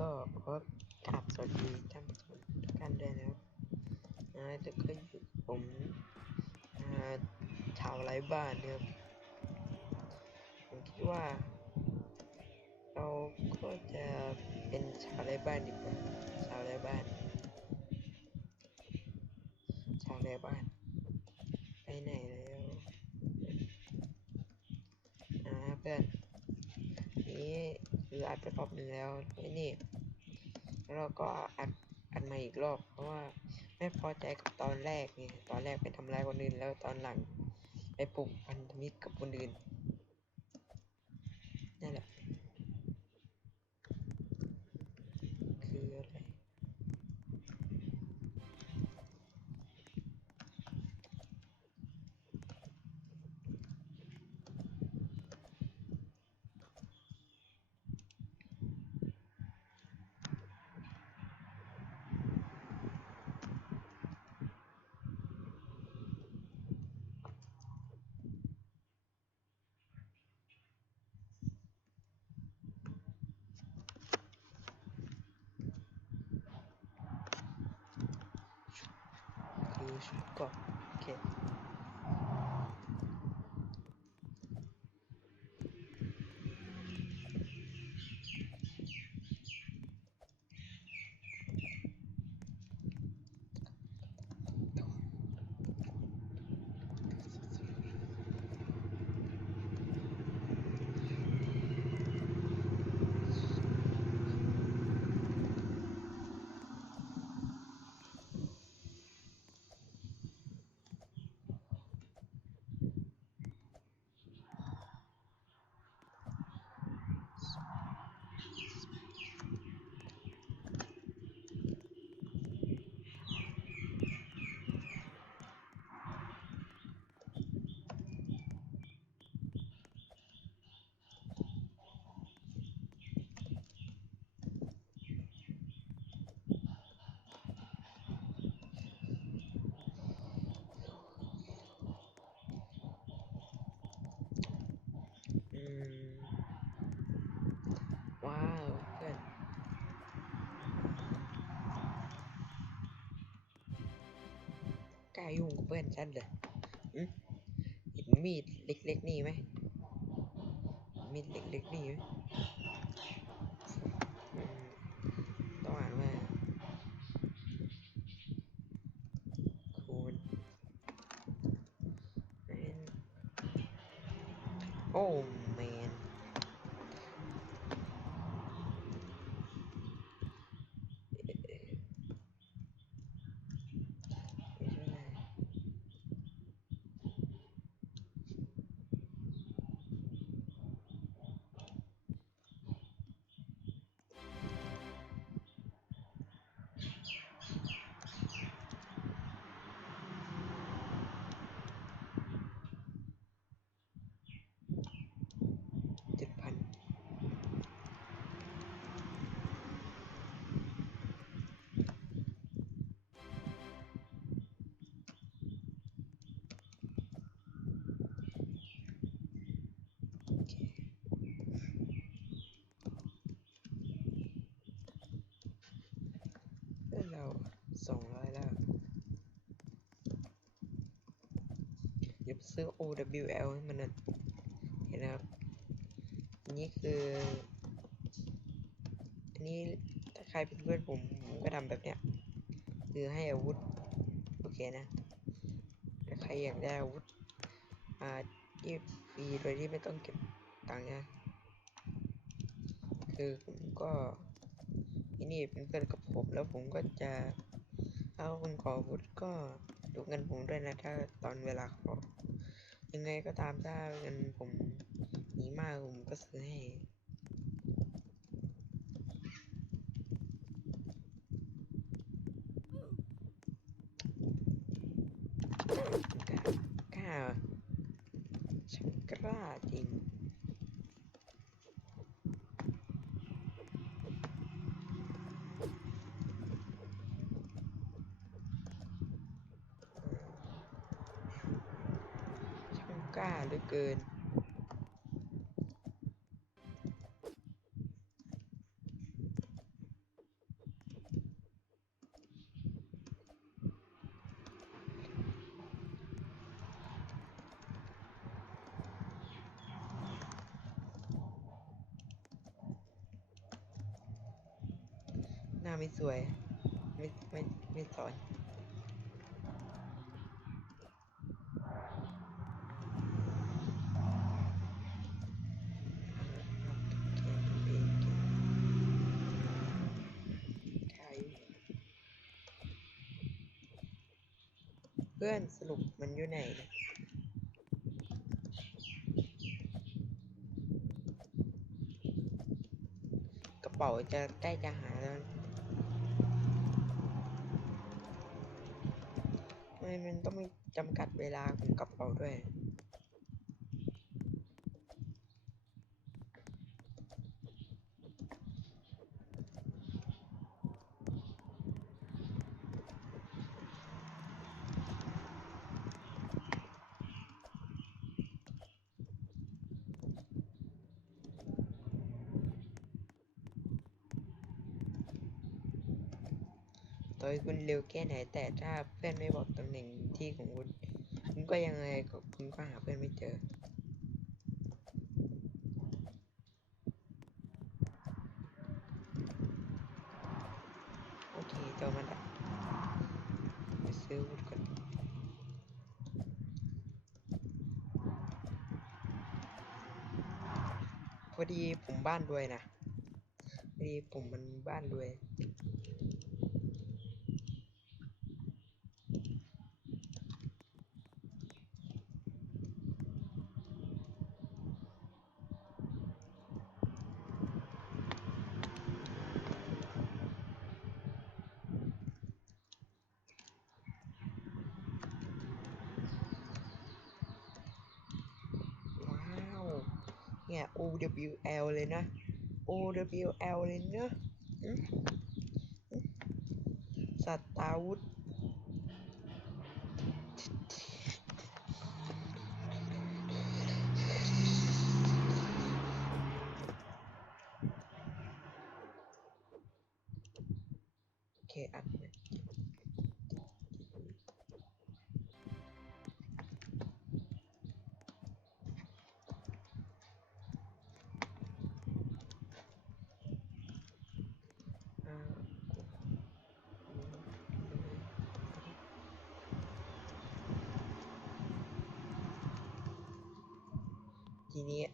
ก็ขอกราบสวัสดีท่านผู้ชมทุกท่านด้วยนะครับนะแล้วก็อยู่ผมอาชาวไร้บ้านนะครับผมคิดว่า เราก็จะเป็นชาวไร้บ้านดีกว่าชาวไร้บ้านชาวไร้บ้าน ไปไหนแล้วอ่าเพื่อน นี้คืออัดไปรอบหนึ่ง แล้วไอ้นี่เราก็อัดอัดมาอีกรอบ เพราะว่าไม่พอใจกับตอนแรกไงตอนแรกไปทำร้ายคนอื่นแล้วตอนหลังไปปลุกพันธมิตรกับคนอื่นนั่นแหละ คืออะไร คือชุดเกาะโอเค อืม ว้าวเพื่อนกล้ายุ่งกับเพื่อน ฉันเลยอืมเห็นมีดเล็กๆนี่ไหมมีดเล็กๆนี่ไหมอืมต้องอ่านว่าคูณแมนโอ้แมน ไม่ใช่เจ็ดพันโอ เคเพื่อนเราสองร้อยแล้วเดี๋ยวไปซื้อ OWL ให้มันนะเห็นนะครับอันนี้คือ อันนี้ถ้าใครเป็นเพื่อนผมผมก็ทำแบบเนี้ย คือให้อาวุธ โอเคนะ ถ้าใครอยากได้อาวุธ อ่าที่ฟรีโดยที่ไม่ต้องเก็บ ตังค์นะคือผมก็ที่นี่เป็นเพื่อนกับผมแล้วผมก็จะเอาคนขออาวุธก็ดูเงินผมด้วยนะถ้าตอนเวลาขอยังไงก็ตามถ้าเงินผมหนีมากผมก็ซื้อให้ กิน หน้าไม่สวย ไม่ไม่ไม่สวย อนสรุปมันอยู่ไหนกระเป๋าจะใกล้จะหาแล้วทำไมมันต้องมีจำกัดเวลาของกระเป๋าด้วย ต่อให้คุณเร็วแค่ไหน แต่ถ้าเพื่อนไม่บอกตำแหน่งที่ของคุณคุณก็ยังไงคุณก็หาเพื่อนไม่เจอ โอเคเจอมันละไปซื้อวุธก่อนพอดีผมบ้านรวยนะพอดีผมมันบ้านรวย ว้าว เนี่ย OWL เลยนะ OWL เลยเนอะสัตว์ตาวุธโอเคอัดเลย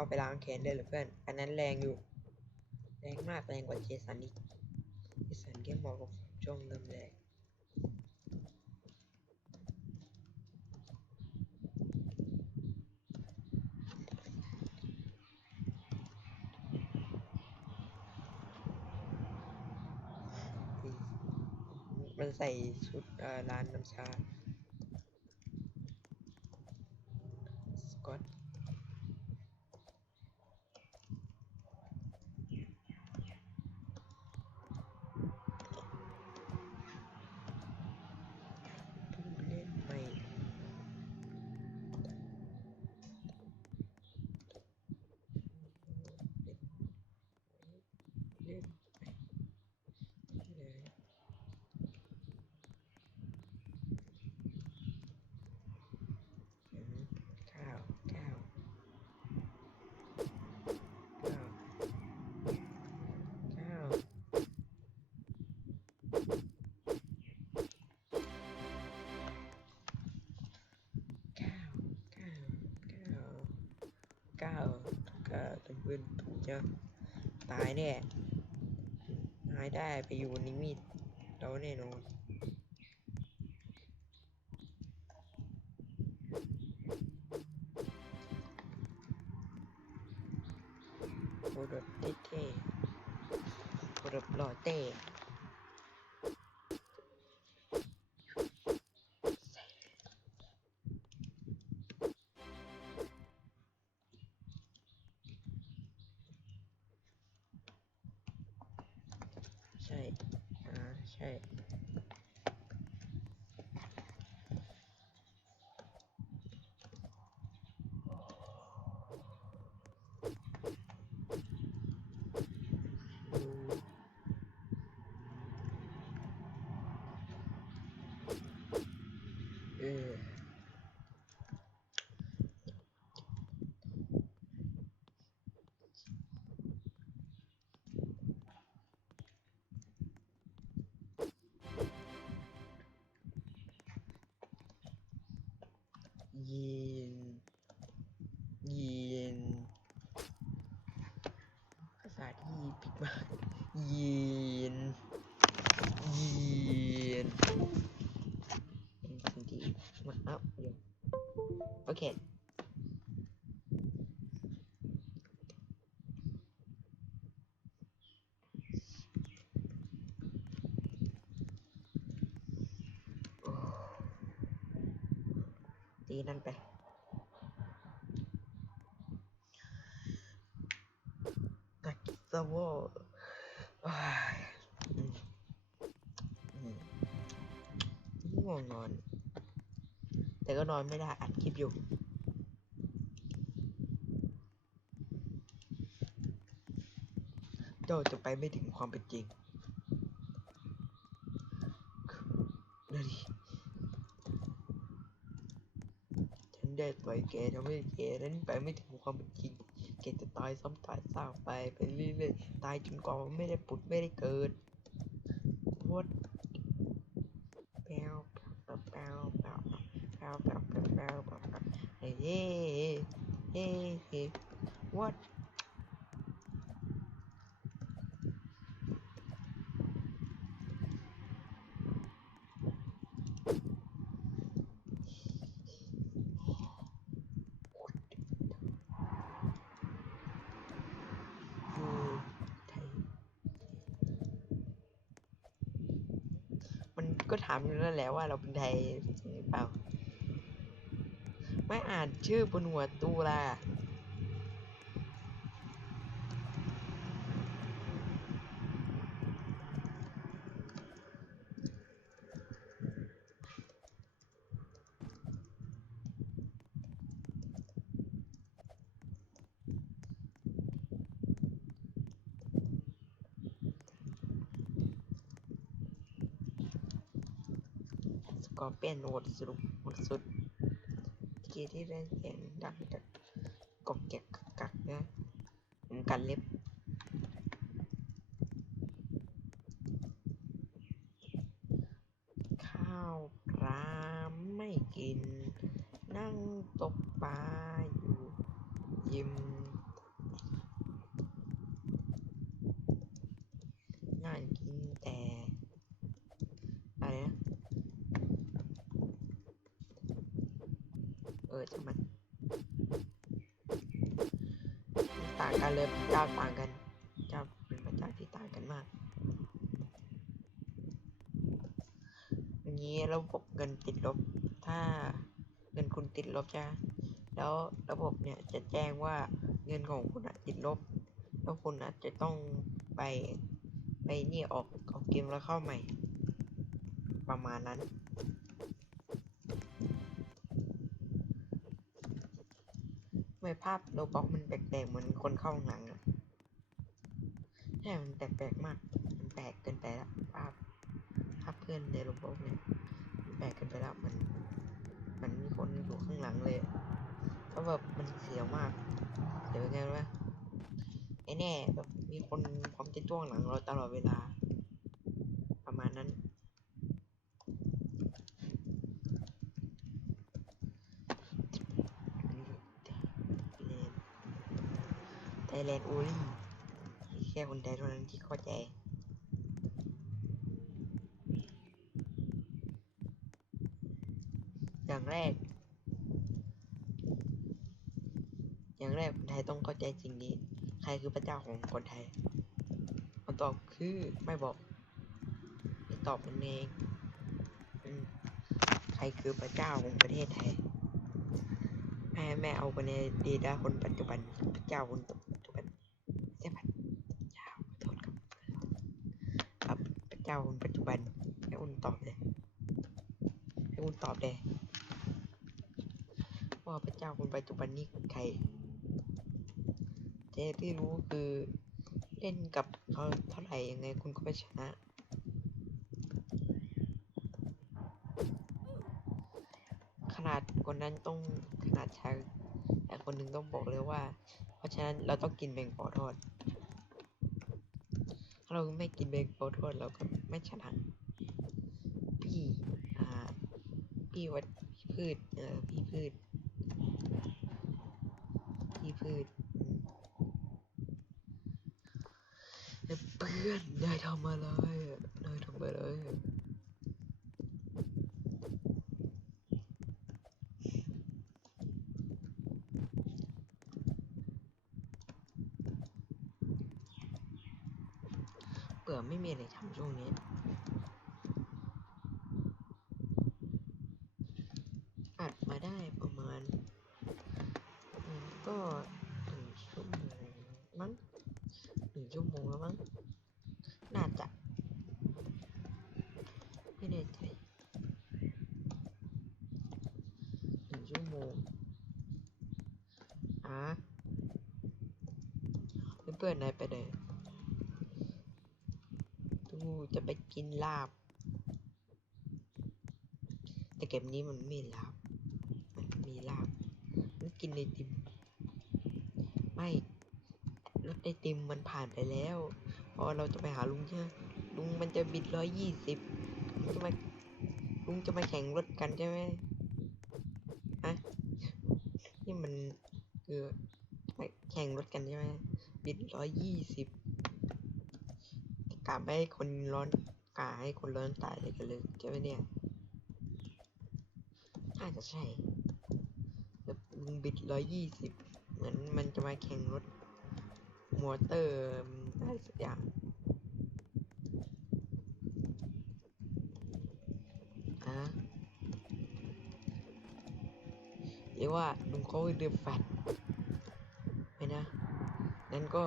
เอาไปล้างแค้นเหรอเพื่อน อันนั้นแรงอยู่ แรงมากแรงกว่าเจสันอีกเจสันแค่บอกว่าช่วงเริ่มแรงมันใส่ชุดร้านน้ำชา เพื่อนถูกจะตายแน่นายได้ไปอยู่ในมีดเราแน่นอนโคตรแบเท่โคตรแบบหล่อเต้ใช่ อ่า ใช่ ดูเออ ปิกมาก ยีน ยีนเป็นสิ่งที่มันอัพอยู่โอเคตีนั่นไป ตักสวออ้ยอืมอืมง่วงนอน แต่ก็นอนไม่ได้อัดคลิปอยู่เจ้าจะไปไม่ถึงความเป็นจริงนั่นดิฉันได้ปล่อยแกทำให้แกนั้นไปไม่ถึงความเป็นจริง เกจะตายซ้ำตายซากไปไปเรื่อยๆตายจนกว่ามันไม่ได้ปุดไม่ได้เกิด มันก็ถามอยู่นั่นแหละว่าเราเป็นไทยหรือเปล่า ไม่อ่านชื่อบนหัวตูล่ะ เปียนโหดสรุปโหดสุดเกียที่ได้เสียงดังจากกอกแกกกักกักนะผมกันเล็บข้าวปลาไม่กิน นั่งตกปลาอยู่ ยิม ระเจ้าที่ต่างกันมากอย่างนี้ระบบเงินติดลบ ถ้าเงินคุณติดลบใช่ไหมแล้วระบบเนี่ยจะแจ้งว่าเงินของคุณติดลบ แล้วคุณอาจจะต้องไปไปนี่ออกออกเกมแล้วเข้าใหม่ ประมาณนั้นไมภาพโลบ็อกมันแปลกๆเหมือนคนเข้าหนังอะ ใช่มันแปลกๆมาก มันแปลกเกินไปแล้วภาพภาพเพื่อนในโลบ็อกเนี่ยมันแปลกเกินไปแล้วมัน มันมีคนอยู่ข้างหลังเลยอะแล้วแบบมันเสียวมากเสียวยังไงรู้ไหมไอ้แน่แบบมีคนพร้อมจะจ้วงหลังเราตลอดเวลา ประมาณนั้น ไทยแลนด์โอลี่แคนไทยเท่านั้นที่เข้าใจอย่างแรก อย่างแรกคนไทยต้องเข้าใจสิ่งนี้ ใครคือพระเจ้าของคนไทยคำตอบคือไม่บอกไม่ตอบมันเองอใครคือพระเจ้าของประเทศไทยแม่แม่เอาไปในดีดาคนปัจจุบันพระเจ้าคนปัจจุบันใช่ปะเจ้าขอโทษครับครับพระ เจ้าคนปัจจุบันให้อุ่นตอบเลยให้อุ่นตอบเลยว่าพระเจ้าคนปัจจุบันนี่คือใครแต่ที่รู้คือเล่นกับเขาเท่าไหร่ยังไงคุณก็ไม่ชนะขนาดคนนั้นต้องขนาดชายแต่คนหนึ่งต้องบอกเลยว่า เพราะฉะนั้นเราต้องกินแมงปอทอด เราไม่กินแมงปอทษเราก็ไม่ชนะพี่อ่าพี่วัดพี่พืชเออพี่พืชพี่พืชเพื่อนนายทำอะไรอะนายทำอะไรอะเบื่อไม่มีอะไรทำ ช่วงนี้อัดมาได้ประมาณ ก็หนึ่งชั่วโมงมั้งหนึ่งชั่วโมงแล้วมั้งน่าจะไม่แน่ใจหนึ่งชั่วโมงอะเพื่อนๆนายไปไหนตูจะไป กินลาบ แต่เกมนี้มันไม่ลาบ มันมีลาบ มันกินไอติม ไม่รถไอติมมันผ่านไปแล้ว พอเราจะไปหาลุงใช่ไหมลุงมันจะบิดร้อยยี่สิบจะมาลุงจะมาแข่งรถกันใช่ไหมฮะนี่มันคือแข่งรถกันใช่ไหมบิดร้อยยี่สิบกะไม่ให้คนร้อน กะให้คนร้อนตายเลยกันเลยใช่ไหมเนี่ยน่าจจะใช่แบบลุงบิดร้อยยี่สิบเหมือนมันจะมาแข่งรถมอเตอร์อะไรสักอย่างฮะเรียกว่าลุงเขาเดือดแฟตไหมนะ นั่นก็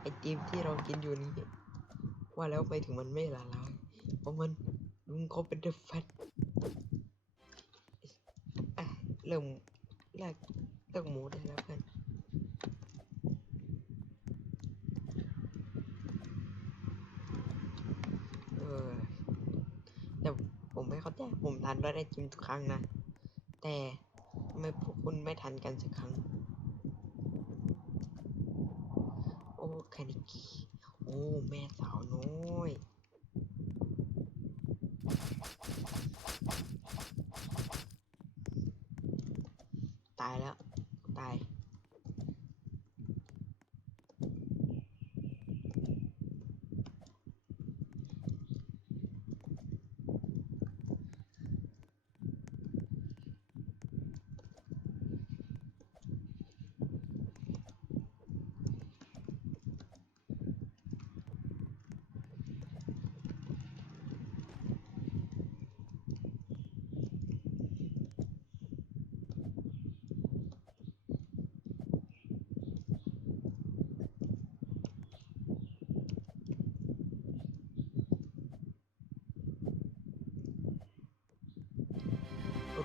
ไอติมที่เรากินอยู่นี้ ว่าแล้วไปถึงมันไม่ละลายเพราะมันลุงเขาเป็นเดอดแฟตอะเริ่มแรกเลือกหมูได้แล้วเพื่อนเออแต่ผมไม่เข้าใจผมทันรถไอติมทุกครั้งนะ แต่ทำไมพวกคุณไม่ทันกันสักครั้ง โอ้คานิกิโอ้แม่สาวน้อย ตายแล้ว ตาย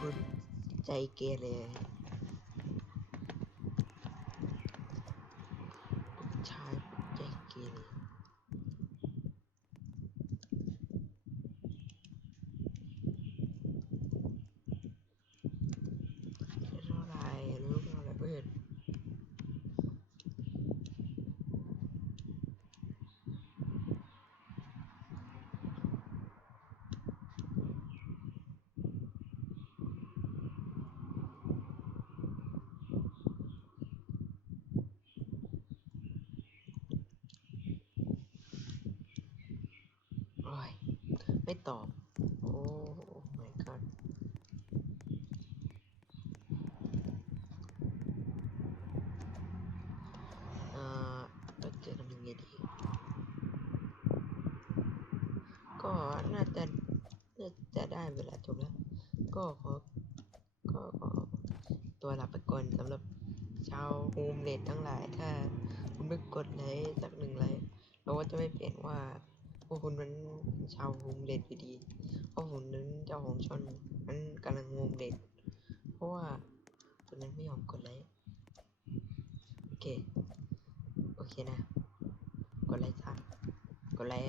รุน ใจเกเรลูกชายใจเกเรเท่าไหรรู้เท่าไหรเพื่อนโอ้ย ไม่ตอบ โอ้ my god เอ่อเราจะทำยังไงดี ก็น่าจะ น่าจะได้เวลาจบแล้ว ก็ขอ ก็ขอตัวลาไปก่อนสำหรับชาวโฮมเลดทั้งหลาย ถ้าคุณไม่กดไลค์สักหนึ่งไลค์เราก็จะไม่เปลี่ยนว่า พวกคุณนั้นชาวโฮมเลดอยู่ดีเพราะผมนั้นเจ้าของช่องนั้นกำลังโฮมเลดเพราะว่าคนนั้นไม่ยอมกดไลค์โอเค โอเคนะ กดไลค์ซะกดไลค์